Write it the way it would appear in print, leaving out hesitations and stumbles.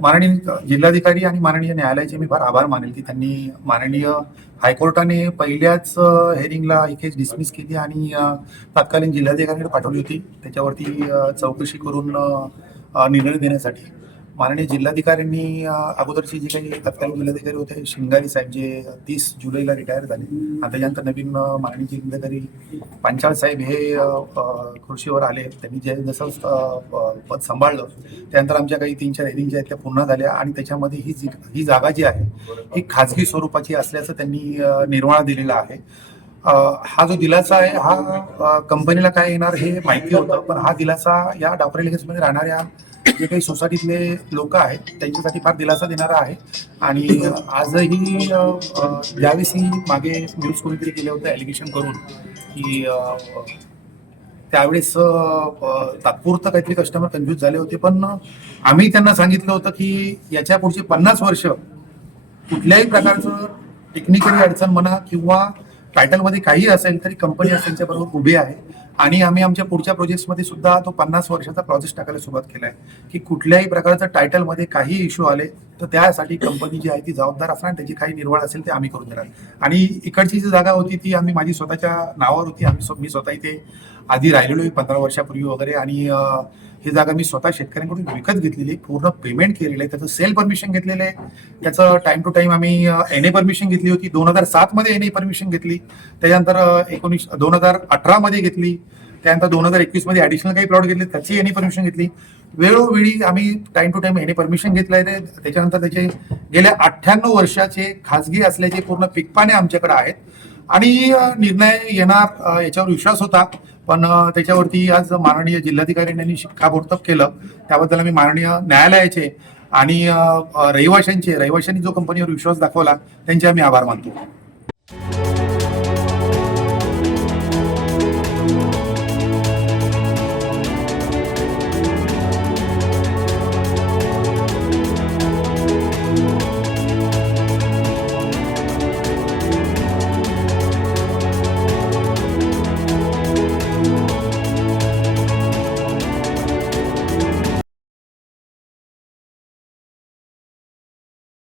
माननीय जिल्हाधिकारी आणि माननीय न्यायालयाचे मी फार आभार मानेल की त्यांनी माननीय हायकोर्टाने पहिल्याच हेरिंगला ही केस डिसमिस केली आणि तत्कालीन जिल्हाधिकाऱ्यांकडे पाठवली होती त्याच्यावरती चौकशी करून निर्णय देण्यासाठी. माननीय जिल्हाधिकाऱ्यांनी अगोदरचे जे काही तत्कालीन जिल्हाधिकारी होते शिंगारी साहेब जे 30 जुलैला रिटायर झाले आणि त्याच्यानंतर नवीन माननीय जिल्हाधिकारी पांचाळ साहेब हे खुर्शीवर आले. त्यांनी जे जसं पद सांभाळलं त्यानंतर आमच्या काही 3-4 हेरिंग ज्या आहेत त्या पूर्ण झाल्या आणि त्याच्यामध्ये ही जागा जी आहे ही खाजगी स्वरूपाची असल्याचं त्यांनी निर्वाळा दिलेला आहे. हा जो दिलासा आहे हा कंपनीला काय येणार हे माहिती होतं, पण हा दिलासा या डावखरेली केसमध्ये राहणाऱ्या जे काही सोसायटीतले लोक आहेत त्यांच्यासाठी फार दिलासा देणारा आहे. आणि आजही ज्यावेळेस मागे न्यूज कोणीतरी केलं होतं ॲलिगेशन करून की त्यावेळेस तात्पुरतं काहीतरी कस्टमर कन्फ्यूज झाले होते, पण आम्ही त्यांना सांगितलं होतं की याच्या पुढची 50 वर्ष कुठल्याही प्रकारचं टेक्निकली अडचण म्हणा किंवा टायटलमध्ये काही असेल तरी कंपनी त्यांच्याबरोबर उभी आहे. आणि आम्ही आमच्या पुढच्या प्रोजेक्ट्समध्ये सुद्धा तो 50 वर्षाचा प्रोजेक्ट टाकायला सुरुवात केला आहे की कुठल्याही प्रकारचं टायटलमध्ये काही इश्यू आले तर त्यासाठी कंपनी जी आहे ती जबाबदार असणार, त्याची काही निर्वाळ असेल ते आम्ही करून देणार. आणि इकडची जी जागा होती ती आम्ही माझी स्वतःच्या नावावर होती. मी स्वतः इथे आधी राहिलेलो 15 वर्षापूर्वी वगैरे, आणि ही जागा मी स्वतः शेतकऱ्यांकडून विकत घेतलेली, पूर्ण पेमेंट केलेलं आहे, त्याचं सेल परमिशन घेतलेलं आहे, त्याचं टाइम टू टाइम आम्ही NA परमिशन घेतली होती. 2007 मध्ये NA परमिशन घेतली, त्याच्यानंतर 2018 मध्ये घेतली, त्यानंतर 2021 मध्ये ऍडिशनल काही प्लॉट घेतले त्याची NA परमिशन घेतली. वेळोवेळी आम्ही time to time NA permission घेतलंय. त्याच्यानंतर त्याचे गेल्या 98 वर्षाचे खाजगी असल्याचे पूर्ण पिकपाने आमच्याकडे आहेत आणि निर्णय येणार याच्यावर विश्वास होता, पण त्याच्यावरती आज माननीय जिल्हाधिकाऱ्यांनी शिक्कामोर्तब केलं. त्याबद्दल आम्ही माननीय न्यायालयाचे आणि रहिवाशांनी जो कंपनीवर विश्वास दाखवला त्यांचे आम्ही आभार मानतो.